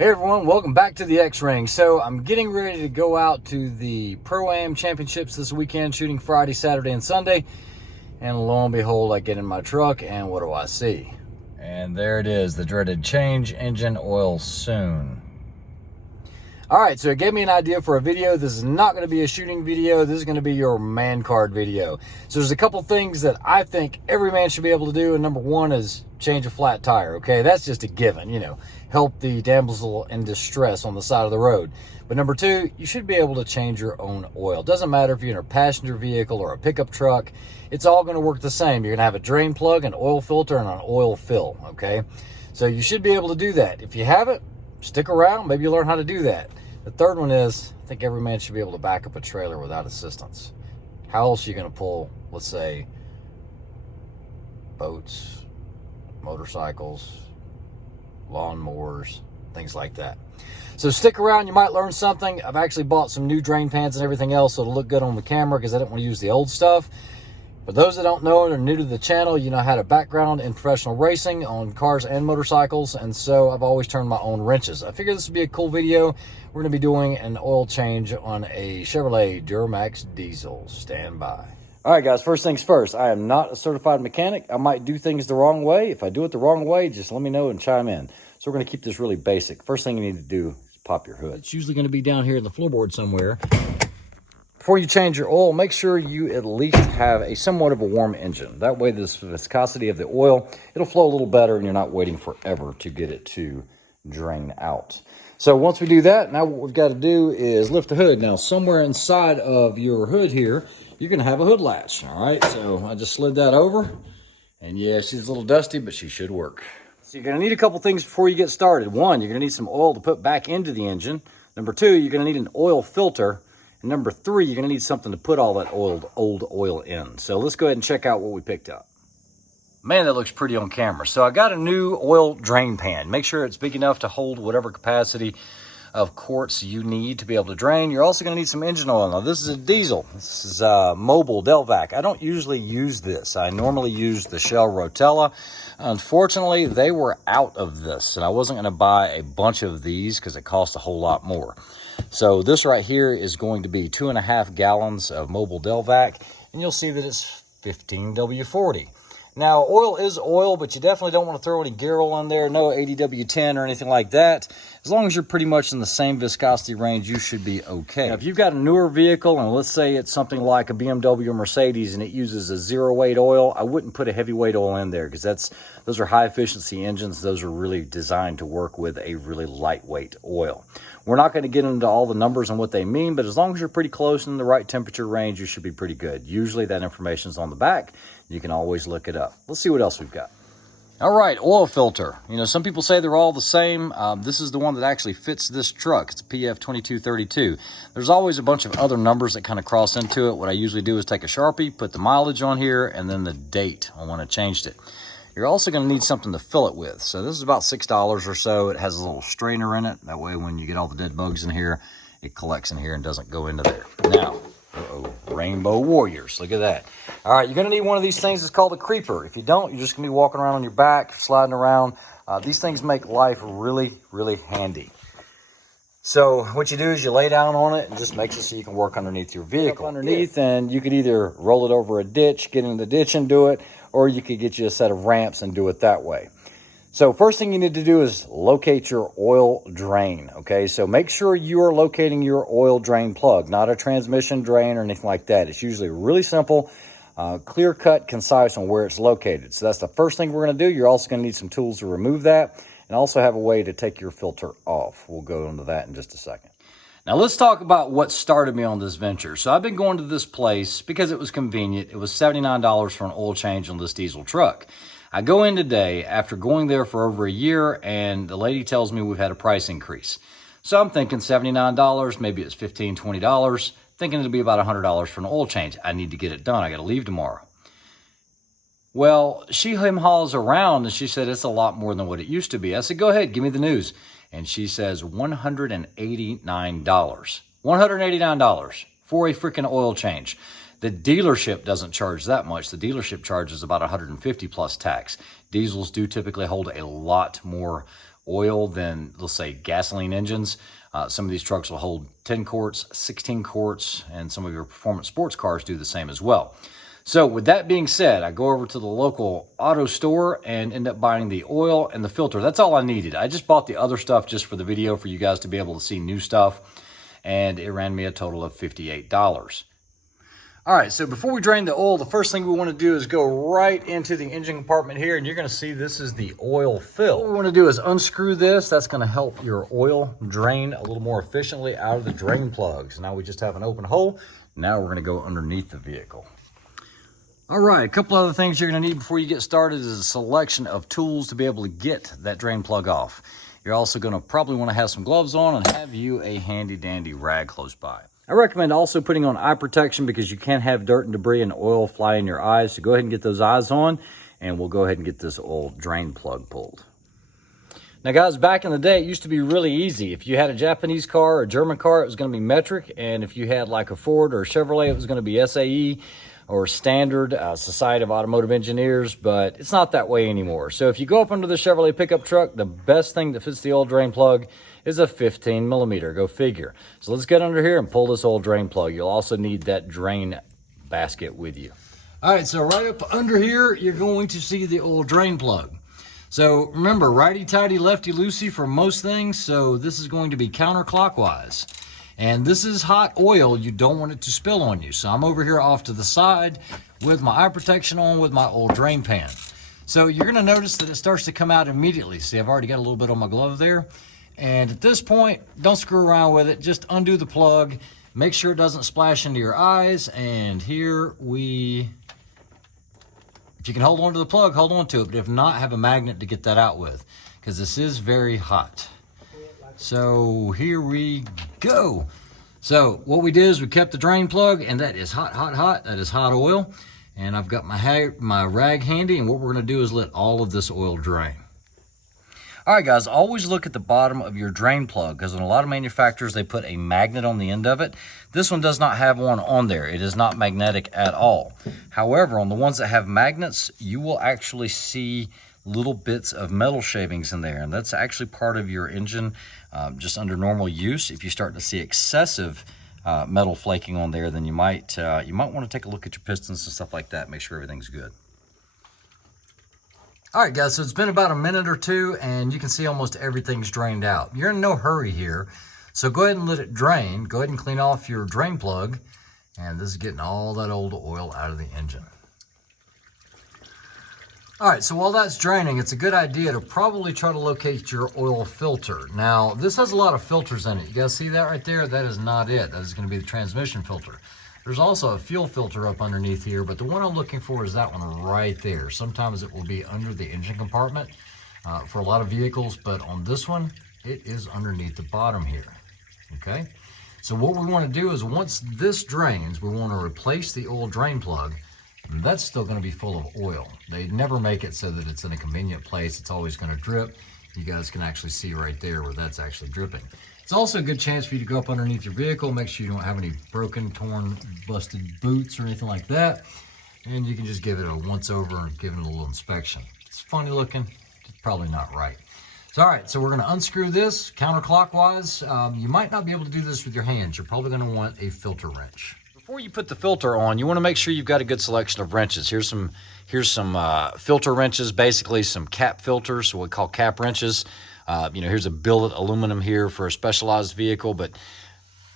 Hey everyone, welcome back to the X-Ring. So I'm getting ready to go out to the Pro-Am Championships this weekend, shooting Friday, Saturday, and Sunday. And lo and behold, I get in my truck and what do I see? And there it is, the dreaded change engine oil soon. All right, so it gave me an idea for a video. This is not going to be a shooting video. This is going to be your man card video. So there's a couple things that I think every man should be able to do. And number one is change a flat tire. Okay, that's just a given, you know, help the damsel in distress on the side of the road. But number two, you should be able to change your own oil. Doesn't matter if you're in a passenger vehicle or a pickup truck. It's all going to work the same. You're going to have a drain plug, an oil filter, and an oil fill. Okay, so you should be able to do that. If you have it, stick around. Maybe you learn how to do that. The third one is, I think every man should be able to back up a trailer without assistance. How else are you going to pull, let's say, boats, motorcycles, lawnmowers, things like that? So stick around, you might learn something. I've actually bought some new drain pans and everything else so it'll look good on the camera because I didn't want to use the old stuff. For those that don't know it or new to the channel, you know, I had a background in professional racing on cars and motorcycles, and so I've always turned my own wrenches. I figured this would be a cool video. We're going to be doing an oil change on a Chevrolet Duramax diesel. Stand by. All right, guys, first things first. I am not a certified mechanic. I might do things the wrong way. If I do it the wrong way, just let me know and chime in. So we're going to keep this really basic. First thing you need to do is pop your hood. It's usually going to be down here in the floorboard somewhere. Before you change your oil, make sure you at least have a somewhat of a warm engine. That way, this viscosity of the oil, it'll flow a little better and you're not waiting forever to get it to drain out. So once we do that, now what we've got to do is lift the hood. Now, somewhere inside of your hood here, you're going to have a hood latch, all right? So I just slid that over, and yeah, she's a little dusty, but she should work. So you're going to need a couple things before you get started. One, you're going to need some oil to put back into the engine. Number two, you're going to need an oil filter. And number three, you're going to need something to put all that old oil in. So let's go ahead and check out what we picked up. Man, that looks pretty on camera. So I got a new oil drain pan. Make sure it's big enough to hold whatever capacity of quarts you need to be able to drain. You're also going to need some engine oil. Now, this is a diesel. This is Mobil Delvac. I don't usually use this. I normally use the Shell Rotella. Unfortunately, they were out of this, and I wasn't going to buy a bunch of these because it cost a whole lot more. So this right here is going to be 2.5 gallons of Mobil Delvac, and you'll see that it's 15W40. Now, oil is oil, but you definitely don't want to throw any gear oil in there, no 80W10 or anything like that. As long as you're pretty much in the same viscosity range, you should be okay. Now, if you've got a newer vehicle, and let's say it's something like a BMW or Mercedes, and it uses a zero-weight oil, I wouldn't put a heavyweight oil in there because those are high-efficiency engines. Those are really designed to work with a really lightweight oil. We're not going to get into all the numbers and what they mean, but as long as you're pretty close in the right temperature range, you should be pretty good. Usually that information is on the back. You can always look it up. Let's see what else we've got. All right, oil filter. You know, some people say they're all the same. This is the one that actually fits this truck. It's PF2232. There's always a bunch of other numbers that kind of cross into it. What I usually do is take a Sharpie, put the mileage on here, and then the date on when I changed it. You're also going to need something to fill it with. So this is about $6 or so. It has a little strainer in it. That way when you get all the dead bugs in here, it collects in here and doesn't go into there. Now, Rainbow Warriors. Look at that. All right, you're going to need one of these things. It's called a creeper. If you don't, you're just going to be walking around on your back, sliding around. These things make life really, really handy. So what you do is you lay down on it and just makes it so you can work underneath your vehicle. Underneath, and you could either roll it over a ditch, get in the ditch and do it, or you could get you a set of ramps and do it that way. So first thing you need to do is locate your oil drain, okay? So make sure you are locating your oil drain plug, not a transmission drain or anything like that. It's usually really simple, clear-cut, concise on where it's located. So that's the first thing we're going to do. You're also going to need some tools to remove that and also have a way to take your filter off. We'll go into that in just a second. Now let's talk about what started me on this venture. So I've been going to this place because it was convenient. It was $79 for an oil change on this diesel truck. I go in today after going there for over a year, and the lady tells me we've had a price increase. So I'm thinking $79, maybe it's $15, $20, thinking it'll be about $100 for an oil change. I need to get it done. I got to leave tomorrow. Well, she him-haws around, and she said it's a lot more than what it used to be. I said, go ahead, give me the news. And she says $189. $189 for a freaking oil change. The dealership doesn't charge that much. The dealership charges about $150 plus tax. Diesels do typically hold a lot more oil than, let's say, gasoline engines. Some of these trucks will hold 10 quarts, 16 quarts, and some of your performance sports cars do the same as well. So with that being said, I go over to the local auto store and end up buying the oil and the filter. That's all I needed. I just bought the other stuff just for the video for you guys to be able to see new stuff, and it ran me a total of $58. All right, so before we drain the oil, the first thing we want to do is go right into the engine compartment here, and you're going to see this is the oil fill. What we want to do is unscrew this. That's going to help your oil drain a little more efficiently out of the drain plugs. Now we just have an open hole. Now we're going to go underneath the vehicle. All right, a couple other things you're going to need before you get started is a selection of tools to be able to get that drain plug off. You're also going to probably want to have some gloves on and have you a handy dandy rag close by. I recommend also putting on eye protection because you can have dirt and debris and oil fly in your eyes. So go ahead and get those eyes on, and we'll go ahead and get this oil drain plug pulled. Now guys, back in the day, it used to be really easy. If you had a Japanese car or a German car, it was going to be metric. And if you had like a Ford or a Chevrolet, it was going to be SAE or standard, Society of Automotive Engineers, but it's not that way anymore. So if you go up under the Chevrolet pickup truck, the best thing that fits the oil drain plug is a 15 millimeter, go figure. So let's get under here and pull this oil drain plug. You'll also need that drain basket with you. All right, so right up under here, you're going to see the oil drain plug. So remember, righty-tighty, lefty-loosey for most things, so this is going to be counterclockwise. And this is hot oil. You don't want it to spill on you. So I'm over here off to the side with my eye protection on with my old drain pan. So you're gonna notice that it starts to come out immediately. See, I've already got a little bit on my glove there. And at this point, don't screw around with it. Just undo the plug. Make sure it doesn't splash into your eyes. And here if you can hold on to the plug, hold on to it. But if not, have a magnet to get that out with, because this is very hot. So here we go. So what we did is we kept the drain plug, and that is hot, hot, hot. That is hot oil. And I've got my rag handy, and what we're gonna do is let all of this oil drain. All right, guys, always look at the bottom of your drain plug, because in a lot of manufacturers, they put a magnet on the end of it. This one does not have one on there. It is not magnetic at all. However, on the ones that have magnets, you will actually see little bits of metal shavings in there, and that's actually part of your engine just under normal use. If you start to see excessive metal flaking on there, then you might want to take a look at your pistons and stuff like that, make sure everything's good. All right, guys, so it's been about a minute or two, and you can see almost everything's drained out. You're in no hurry here, so go ahead and let it drain. Go ahead and clean off your drain plug, and this is getting all that old oil out of the engine. All right, so while that's draining, it's a good idea to probably try to locate your oil filter. Now, this has a lot of filters in it. You guys see that right there? That is not it. That is going to be the transmission filter. There's also a fuel filter up underneath here, but the one I'm looking for is that one right there. Sometimes it will be under the engine compartment for a lot of vehicles, but on this one, it is underneath the bottom here, okay? So what we want to do is once this drains, we want to replace the oil drain plug. That's still going to be full of oil. They never make it so that it's in a convenient place. It's always going to drip. You guys can actually see right there where that's actually dripping. It's also a good chance for you to go up underneath your vehicle, make sure you don't have any broken, torn, busted boots or anything like that. And you can just give it a once over and give it a little inspection. It's funny looking, it's probably not right. So, all right, so we're going to unscrew this counterclockwise. You might not be able to do this with your hands. You're probably going to want a filter wrench. Before you put the filter on, you want to make sure you've got a good selection of wrenches. Here's some filter wrenches, basically some cap filters, what we call cap wrenches. Here's a billet aluminum here for a specialized vehicle, but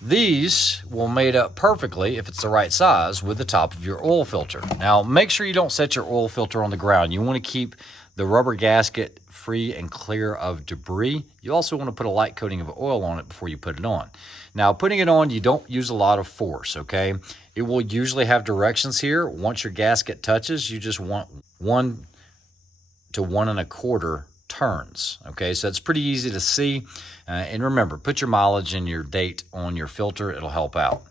these will mate up perfectly if it's the right size with the top of your oil filter. Now, make sure you don't set your oil filter on the ground. You want to keep the rubber gasket free and clear of debris. You also want to put a light coating of oil on it before you put it on. Now, putting it on, you don't use a lot of force, okay? It will usually have directions here. Once your gasket touches, you just want 1 to 1 1/4 turns, okay? So it's pretty easy to see. And remember, put your mileage and your date on your filter. It'll help out.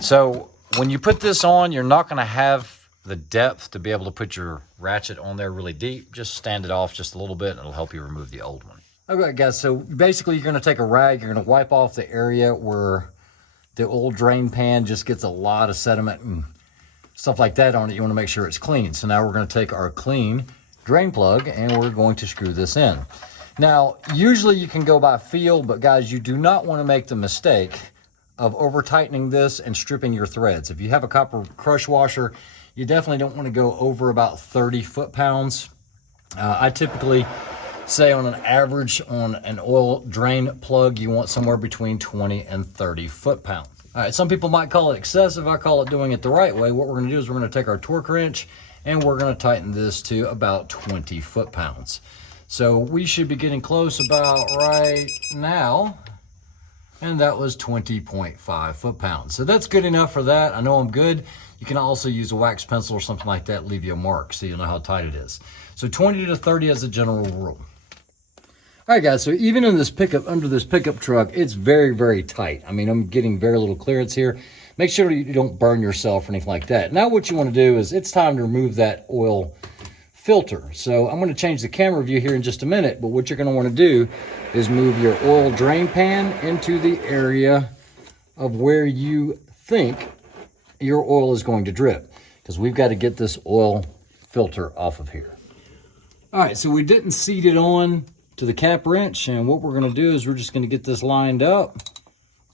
So when you put this on, you're not going to have the depth to be able to put your ratchet on there really deep. Just stand it off just a little bit, and it'll help you remove the old one. Okay, guys, so basically you're going to take a rag, you're going to wipe off the area where the old drain pan just gets a lot of sediment and stuff like that on it. You want to make sure it's clean. So now we're going to take our clean drain plug and we're going to screw this in. Now, usually you can go by feel, but guys, you do not want to make the mistake of over tightening this and stripping your threads. If you have a copper crush washer, you definitely don't want to go over about 30 foot-pounds. I typically say on an average on an oil drain plug, you want somewhere between 20 and 30 foot-pounds. All right, some people might call it excessive. I call it doing it the right way. What we're gonna do is we're gonna take our torque wrench and we're gonna tighten this to about 20 foot-pounds. So we should be getting close about right now. And that was 20.5 foot-pounds. So that's good enough for that. I know I'm good. You can also use a wax pencil or something like that, leave you a mark so you'll know how tight it is. So 20 to 30 as a general rule. All right, guys, so even in this pickup, under this pickup truck, it's very, very tight. I mean, I'm getting very little clearance here. Make sure you don't burn yourself or anything like that. Now what you want to do is it's time to remove that oil filter. So I'm going to change the camera view here in just a minute, but what you're going to want to do is move your oil drain pan into the area of where you think your oil is going to drip, because we've got to get this oil filter off of here. All right, so we didn't seat it on to the cap wrench, and what we're going to do is we're just going to get this lined up.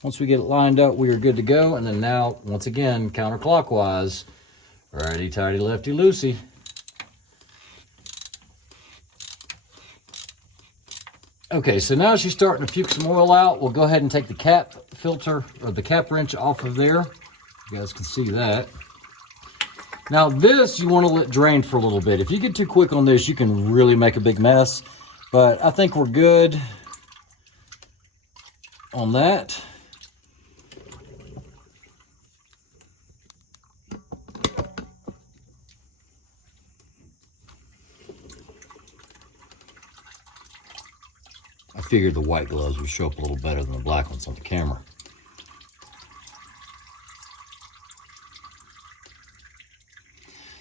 Once we get it lined up, we are good to go. And then now, once again, counterclockwise, righty tighty lefty loosey. Okay, so now she's starting to puke some oil out. We'll go ahead and take the cap filter or the cap wrench off of there. You guys can see that. Now this, you want to let drain for a little bit. If you get too quick on this, you can really make a big mess. But I think we're good on that. I figured the white gloves would show up a little better than the black ones on the camera.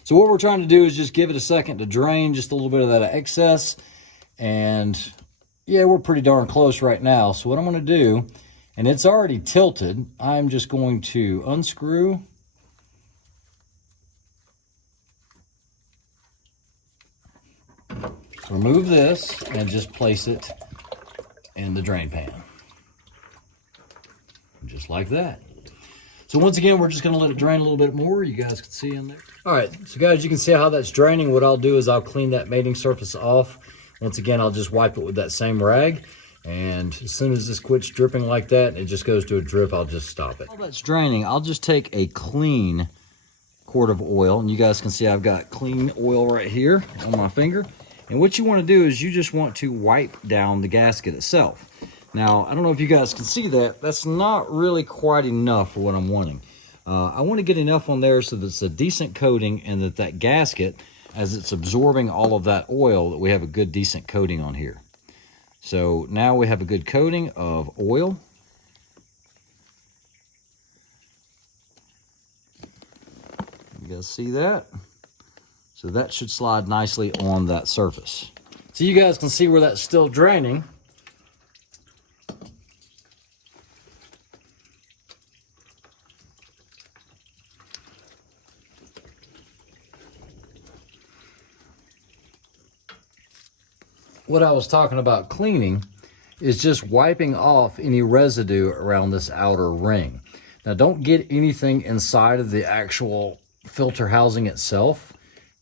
So what we're trying to do is just give it a second to drain just a little bit of that excess. And yeah, we're pretty darn close right now. So what I'm going to do, and it's already tilted, I'm just going to unscrew. Remove this and just place it in the drain pan. Just like that. So once again, we're just going to let it drain a little bit more. You guys can see in there. All right, so guys, you can see how that's draining. What I'll do is I'll clean that mating surface off. Once again, I'll just wipe it with that same rag. And as soon as this quits dripping like that, and it just goes to a drip, I'll just stop it. While that's draining, I'll just take a clean quart of oil. And you guys can see I've got clean oil right here on my finger. And what you want to do is you just want to wipe down the gasket itself. Now, I don't know if you guys can see that. That's not really quite enough for what I'm wanting. I want to get enough on there so that it's a decent coating and that gasket, as it's absorbing all of that oil, that we have a good, decent coating on here. So now we have a good coating of oil. You guys see that? So that should slide nicely on that surface. So you guys can see where that's still draining. What I was talking about cleaning is just wiping off any residue around this outer ring. Now don't get anything inside of the actual filter housing itself.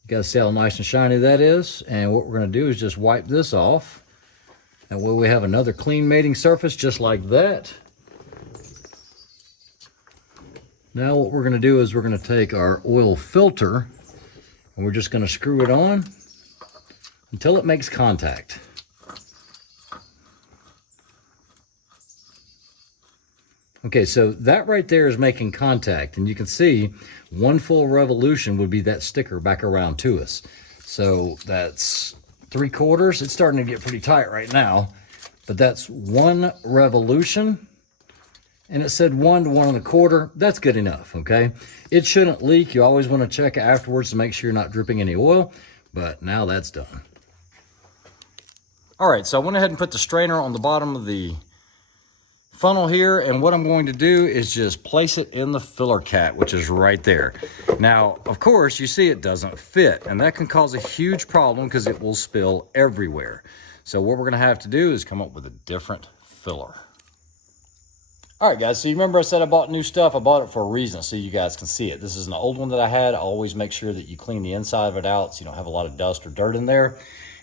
You guys see how nice and shiny that is? And what we're going to do is just wipe this off. That way we have another clean mating surface just like that. Now what we're going to do is we're going to take our oil filter and we're just going to screw it on until it makes contact. Okay, so that right there is making contact, and you can see one full revolution would be that sticker back around to us. So that's 3/4. It's starting to get pretty tight right now, but that's 1 revolution, and it said 1 to 1 1/4. That's good enough, okay? It shouldn't leak. You always want to check afterwards to make sure you're not dripping any oil, but now that's done. All right, so I went ahead and put the strainer on the bottom of the funnel here, and what I'm going to do is just place it in the filler cap, which is right there. Now, of course, you see it doesn't fit, and that can cause a huge problem because it will spill everywhere. So what we're going to have to do is come up with a different filler. All right, guys, so you remember I said I bought new stuff. I bought it for a reason, so you guys can see it. This is an old one that I had. I always make sure that you clean the inside of it out so you don't have a lot of dust or dirt in there.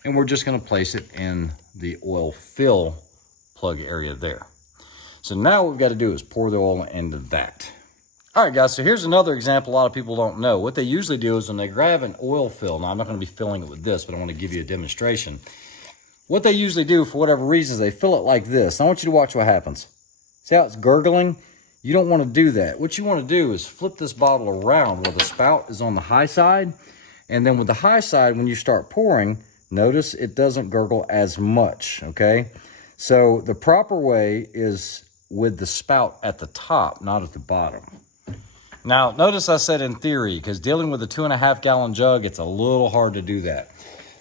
And we're just going to place it in the oil fill plug area there. So now what we've got to do is pour the oil into that. All right, guys, so here's another example a lot of people don't know. What they usually do is when they grab an oil fill, now I'm not going to be filling it with this, but I want to give you a demonstration. What they usually do, for whatever reasons, they fill it like this. I want you to watch what happens. See how it's gurgling? You don't want to do that. What you want to do is flip this bottle around where the spout is on the high side. And then with the high side, when you start pouring, notice it doesn't gurgle as much, okay? So the proper way is with the spout at the top, not at the bottom. Now, notice I said in theory, because dealing with a 2.5 gallon jug, it's a little hard to do that.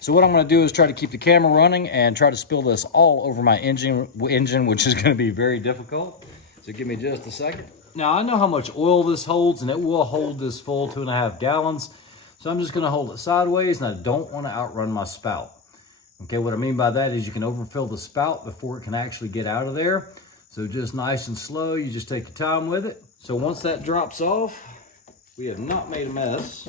So what I'm going to do is try to keep the camera running and try to spill this all over my engine, which is going to be very difficult. So give me just a second. Now, I know how much oil this holds, and it will hold this full 2.5 gallons. So I'm just going to hold it sideways, and I don't want to outrun my spout. Okay, what I mean by that is you can overfill the spout before it can actually get out of there. So just nice and slow, you just take your time with it. So once that drops off, we have not made a mess.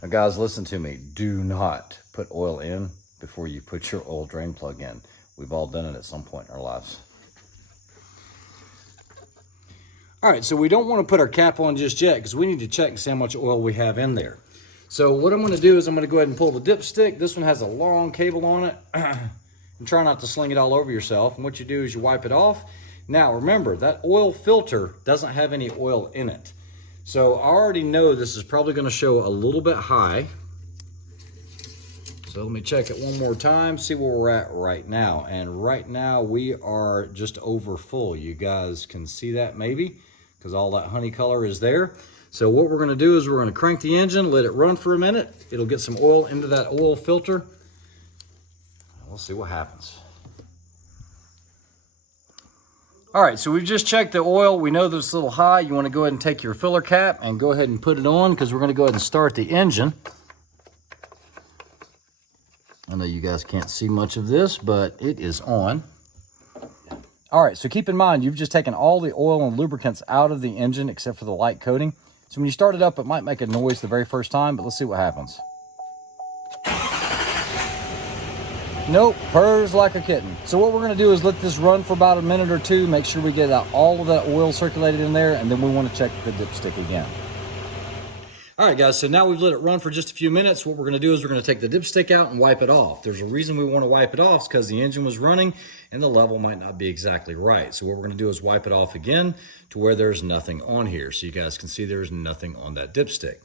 Now guys, listen to me. Do not put oil in before you put your oil drain plug in. We've all done it at some point in our lives. All right, so we don't want to put our cap on just yet because we need to check and see how much oil we have in there. So what I'm going to do is I'm going to go ahead and pull the dipstick. This one has a long cable on it. And try not to sling it all over yourself. And what you do is you wipe it off. Now remember, that oil filter doesn't have any oil in it. So I already know this is probably going to show a little bit high. So let me check it one more time, see where we're at right now. And right now we are just over full. You guys can see that maybe because all that honey color is there. So what we're going to do is we're going to crank the engine, let it run for a minute. It'll get some oil into that oil filter. We'll see what happens. All right, so we've just checked the oil. We know that it's a little high. You want to go ahead and take your filler cap and go ahead and put it on because we're going to go ahead and start the engine. I know you guys can't see much of this, but it is on. All right, so keep in mind, you've just taken all the oil and lubricants out of the engine except for the light coating. So when you start it up, it might make a noise the very first time, but let's see what happens. Nope, purrs like a kitten. So what we're gonna do is let this run for about a minute or two, make sure we get out all of that oil circulated in there, and then we wanna check the dipstick again. All right, guys, so now we've let it run for just a few minutes. What we're gonna do is we're gonna take the dipstick out and wipe it off. There's a reason we wanna wipe it off, it's because the engine was running and the level might not be exactly right. So what we're gonna do is wipe it off again to where there's nothing on here. So you guys can see there's nothing on that dipstick.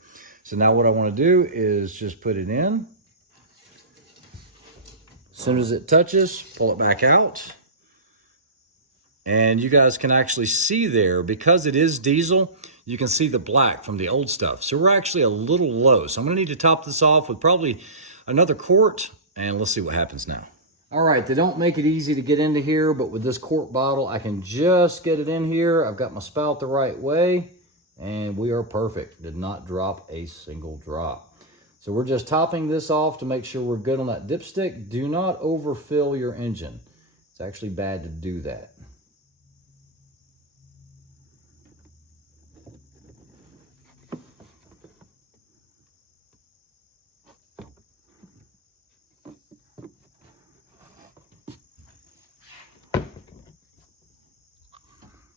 So now what I wanna do is just put it in. As soon as it touches, pull it back out. And you guys can actually see there, because it is diesel, you can see the black from the old stuff. So we're actually a little low. So I'm gonna need to top this off with probably another quart, and let's see what happens now. All right, they don't make it easy to get into here, but with this quart bottle, I can just get it in here. I've got my spout the right way, and we are perfect. Did not drop a single drop. So we're just topping this off to make sure we're good on that dipstick. Do not overfill your engine. It's actually bad to do that.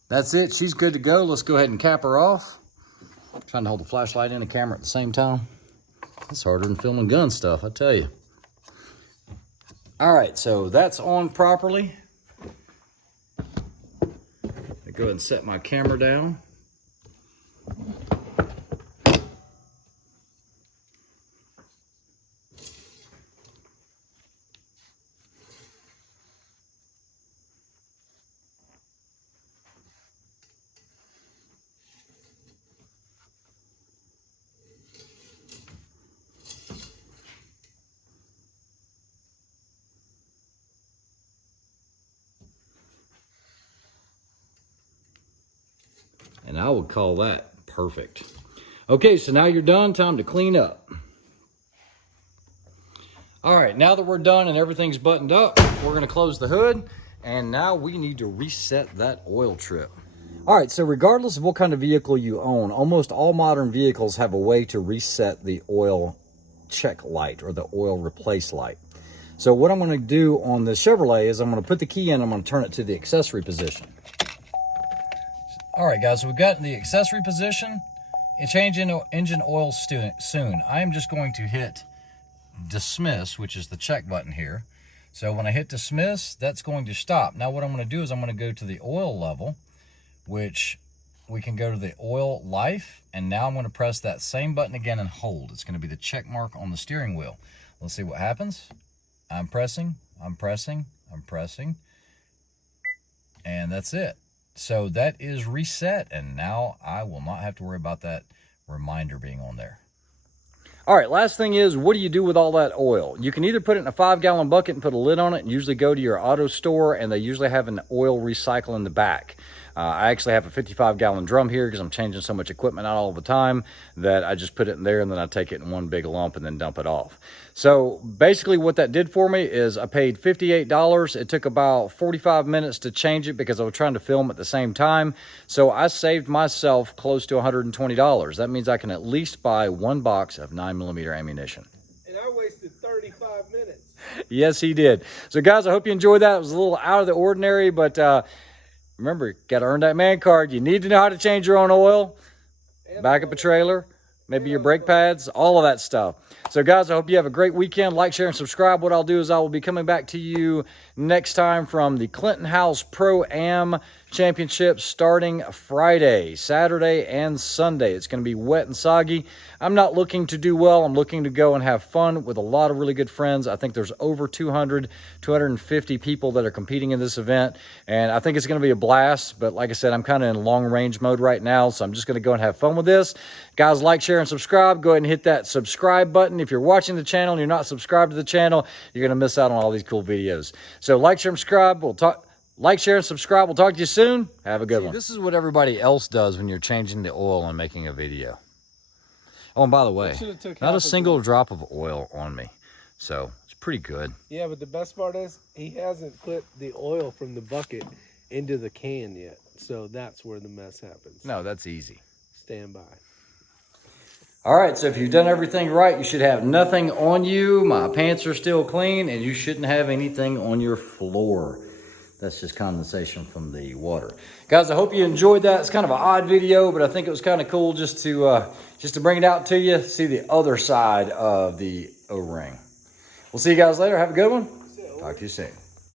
That's it, she's good to go. Let's go ahead and cap her off. I'm trying to hold the flashlight and the camera at the same time. It's harder than filming gun stuff, I tell you. All right, so that's on properly. I go ahead and set my camera down. And I would call that perfect. Okay, so now you're done. Time to clean up. All right, now that we're done and everything's buttoned up, we're gonna close the hood, and now we need to reset that oil trip. All right, so regardless of what kind of vehicle you own, almost all modern vehicles have a way to reset the oil check light or the oil replace light. So what I'm gonna do on the Chevrolet is I'm gonna put the key in, I'm gonna turn it to the accessory position. All right, guys, so we've got in the accessory position. Change engine oil soon. I'm just going to hit dismiss, which is the check button here. So when I hit dismiss, that's going to stop. Now what I'm going to do is I'm going to go to the oil level, which we can go to the oil life, and now I'm going to press that same button again and hold. It's going to be the check mark on the steering wheel. Let's see what happens. I'm pressing, and that's it. So that is reset, and now I will not have to worry about that reminder being on there. All right, last thing is, what do you do with all that oil? You can either put it in a 5-gallon bucket and put a lid on it, and usually go to your auto store, and they usually have an oil recycle in the back. I actually have a 55-gallon drum here because I'm changing so much equipment out all the time that I just put it in there, and then I take it in one big lump and then dump it off. So basically what that did for me is I paid $58. It took about 45 minutes to change it because I was trying to film at the same time. So I saved myself close to $120. That means I can at least buy one box of 9mm ammunition. And I wasted 35 minutes. Yes, he did. So guys, I hope you enjoyed that. It was a little out of the ordinary, but remember, you got to earn that man card. You need to know how to change your own oil, back up a trailer, maybe your brake pads, all of that stuff. So guys, I hope you have a great weekend. Like, share, and subscribe. What I'll do is I will be coming back to you next time from the Clinton House Pro-Am Championship starting Friday, Saturday, and Sunday. It's going to be wet and soggy. I'm not looking to do well. I'm looking to go and have fun with a lot of really good friends. I think there's over 250 people that are competing in this event, and I think it's going to be a blast. But like I said, I'm kind of in long range mode right now, so I'm just going to go and have fun with this. Guys, like, share, and subscribe. Go ahead and hit that subscribe button. If you're watching the channel and you're not subscribed to the channel, you're going to miss out on all these cool videos. So like, share, and subscribe. Like, share, and subscribe. We'll talk to you soon. Have a good one. This is what everybody else does when you're changing the oil and making a video. Oh, and by the way, not a single drop of oil on me. So it's pretty good. Yeah, but the best part is he hasn't put the oil from the bucket into the can yet. So that's where the mess happens. No, that's easy. Stand by. All right, so if you've done everything right, you should have nothing on you. My pants are still clean, and you shouldn't have anything on your floor. That's just condensation from the water. Guys, I hope you enjoyed that. It's kind of an odd video, but I think it was kind of cool just to bring it out to you, see the other side of the O-ring. We'll see you guys later. Have a good one. Talk to you soon.